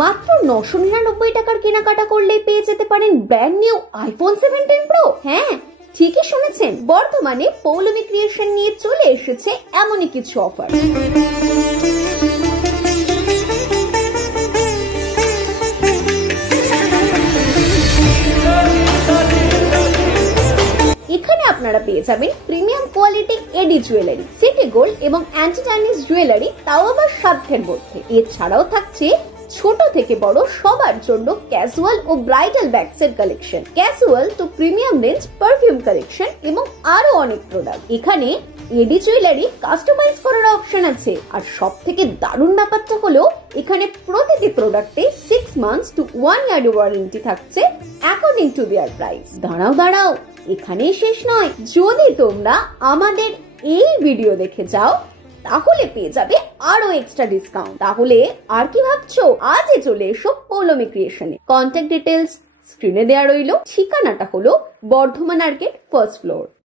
মাত্র 999 টাকার কেনাকাটা করলেই পেয়ে যেতে পারেন ব্র্যান্ড নিউ আইফোন 17 প্রো। হ্যাঁ, ঠিকই শুনেছেন, বর্তমানে পৌলমি ক্রিয়েশন নিয়ে চলে এসেছে এমনই কিছু অফার। এখানে আপনারা পেয়ে যাবেন প্রিমিয়াম কোয়ালিটি এডি জুয়েলারি, সিটি গোল্ড এবং অ্যান্টি চাইনিজ জুয়েলারি, তাও আবার সাধ্যের মধ্যে। এছাড়াও থাকছে ছোট থেকে বড় সবার জন্য ক্যাজুয়াল ও ব্রাইডাল ব্যাগসের কালেকশন, ক্যাজুয়াল তো প্রিমিয়াম রেঞ্জ পারফিউম কালেকশন এবং আরো অনেক প্রোডাক্ট। এখানে এডি জুয়েলারি কাস্টমাইজ করার অপশন আছে। আর সব থেকে দারুণ ব্যাপারটা হলো এখানে প্রতিটি প্রোডাক্টে 6 মান্থস টু 1 ইয়ার ওয়ারেন্টি থাকছে অ্যাকর্ডিং টু দেয়ার প্রাইস। দাঁড়াও, এখানেই শেষ নয়। যদি তোমরা আমাদের এই ভিডিও দেখে যাও তাহলে পেয়ে যাবে আরো এক্সট্রা ডিসকাউন্ট। তাহলে আর কি ভাবছো, আজই চলে এসো পৌলমি ক্রিয়েশনে। কন্ট্যাক্ট ডিটেলস স্ক্রিনে দেওয়া রইলো। ঠিকানাটা হলো বর্ধমান আর্কেড, ফার্স্ট ফ্লোর।